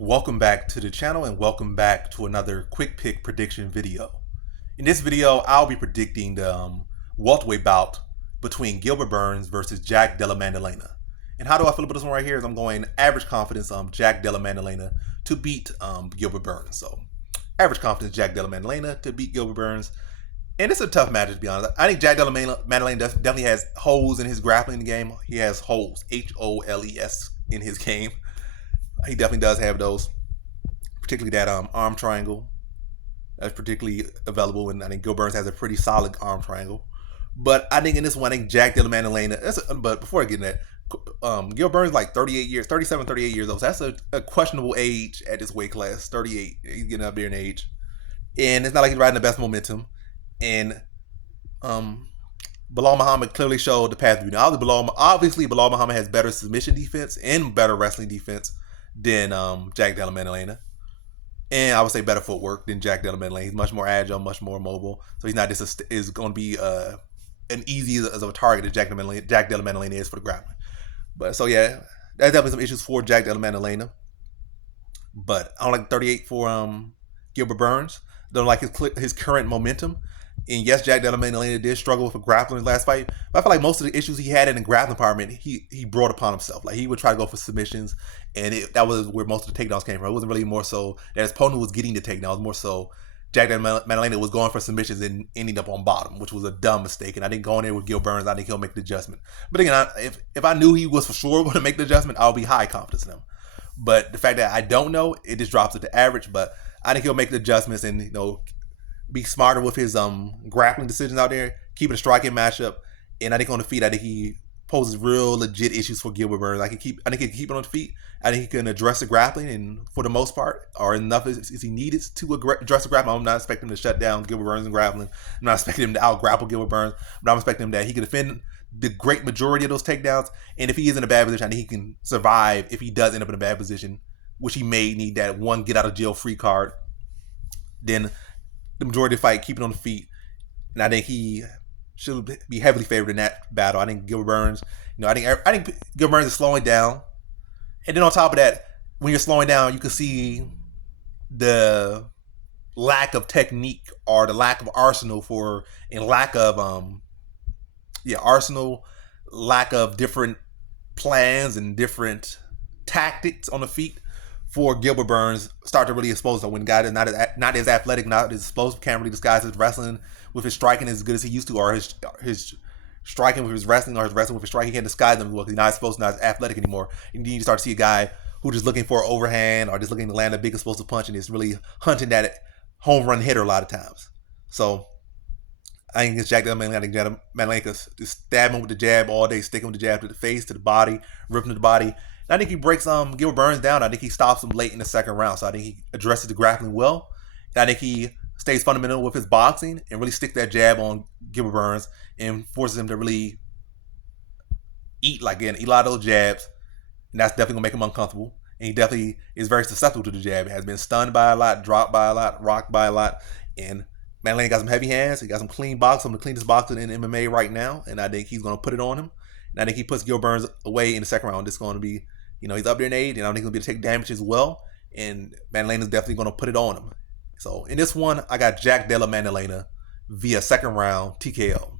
Welcome back to the channel and welcome back to another quick pick prediction video. In this video, I'll be predicting the welterweight bout between Gilbert Burns versus Jack Della Maddalena. And how do I feel about this one right here is I'm going average confidence Jack Della Maddalena to beat Gilbert Burns. So average confidence Jack Della Maddalena to beat Gilbert Burns. And it's a tough match, to be honest. I think Jack Della Maddalena definitely has holes in his grappling game. He has holes, H-O-L-E-S, in his game. He definitely does have those, particularly that arm triangle. That's particularly available, and I think Gilbert Burns has a pretty solid arm triangle. But I think in this one, I think Jack Della Maddalena. But before I get in that, Gilbert Burns like 38 years, 37, 38 years old. So that's a questionable age at this weight class. 38, he's getting up there in age, and it's not like he's riding the best momentum. And Belal Muhammad clearly showed the path to be. Obviously, Belal Muhammad has better submission defense and better wrestling defense than Jack Della Maddalena. And I would say better footwork than Jack Della Maddalena. He's much more agile, much more mobile. So he's not just is going to be an easy as a target as Jack Della Maddalena is for the grappling. But so yeah, there's definitely some issues for Jack Della Maddalena. But I don't like 38 for Gilbert Burns. Don't like his current momentum. And yes, Jack Della Maddalena did struggle with a grappling in his last fight, but I feel like most of the issues he had in the grappling department, he brought upon himself. Like he would try to go for submissions, and that was where most of the takedowns came from. It wasn't really more so that his opponent was getting the takedowns, more so Jack Della Maddalena was going for submissions and ending up on bottom, which was a dumb mistake. And I think going there with Gil Burns, I think he'll make the adjustment. But again, if I knew he was for sure going to make the adjustment, I'll be high confidence in him. But the fact that I don't know, it just drops it to average. But I think he'll make the adjustments and be smarter with his grappling decisions out there, keep it a striking matchup, and I think on the feet, I think he poses real legit issues for Gilbert Burns. I think he can keep it on the feet. I think he can address the grappling, and for the most part, or enough as he needed to address the grappling. I'm not expecting him to shut down Gilbert Burns in grappling. I'm not expecting him to out grapple Gilbert Burns, but I'm expecting him that he can defend the great majority of those takedowns. And if he is in a bad position, I think he can survive if he does end up in a bad position, which he may need that one get out of jail free card. Then the majority of the fight, keep it on the feet. And I think he should be heavily favored in that battle. I think Gilbert Burns, I think Gilbert Burns is slowing down. And then on top of that, when you're slowing down, you can see the lack of technique or the lack of arsenal lack of different plans and different tactics on the feet for Gilbert Burns start to really expose him when the guy is not as athletic, not as explosive, can't really disguise his wrestling with his striking as good as he used to, or his striking with his wrestling, or his wrestling with his striking. He can't disguise them well because he's not exposed, not as athletic anymore. And then you start to see a guy who's just looking for an overhand or just looking to land a big explosive punch and is really hunting that home run hitter a lot of times. So I think it's Jack Della Maddalena. I think Della Maddalena is stabbing with the jab all day, sticking with the jab to the face, to the body, ripping to the body. And I think he breaks Gilbert Burns down. I think he stops him late in the second round. So I think he addresses the grappling well. And I think he stays fundamental with his boxing and really sticks that jab on Gilbert Burns and forces him to really eat a lot of those jabs. And that's definitely going to make him uncomfortable. And he definitely is very susceptible to the jab. He has been stunned by a lot, dropped by a lot, rocked by a lot. And Maddalena got some heavy hands. He got some clean boxing, some of the cleanest boxing in MMA right now. And I think he's going to put it on him. And I think he puts Gilbert Burns away in the second round. It's going to be, he's up there in age, and I think he'll be able to take damage as well. And Maddalena's definitely going to put it on him. So in this one, I got Jack Della Maddalena via second round TKO.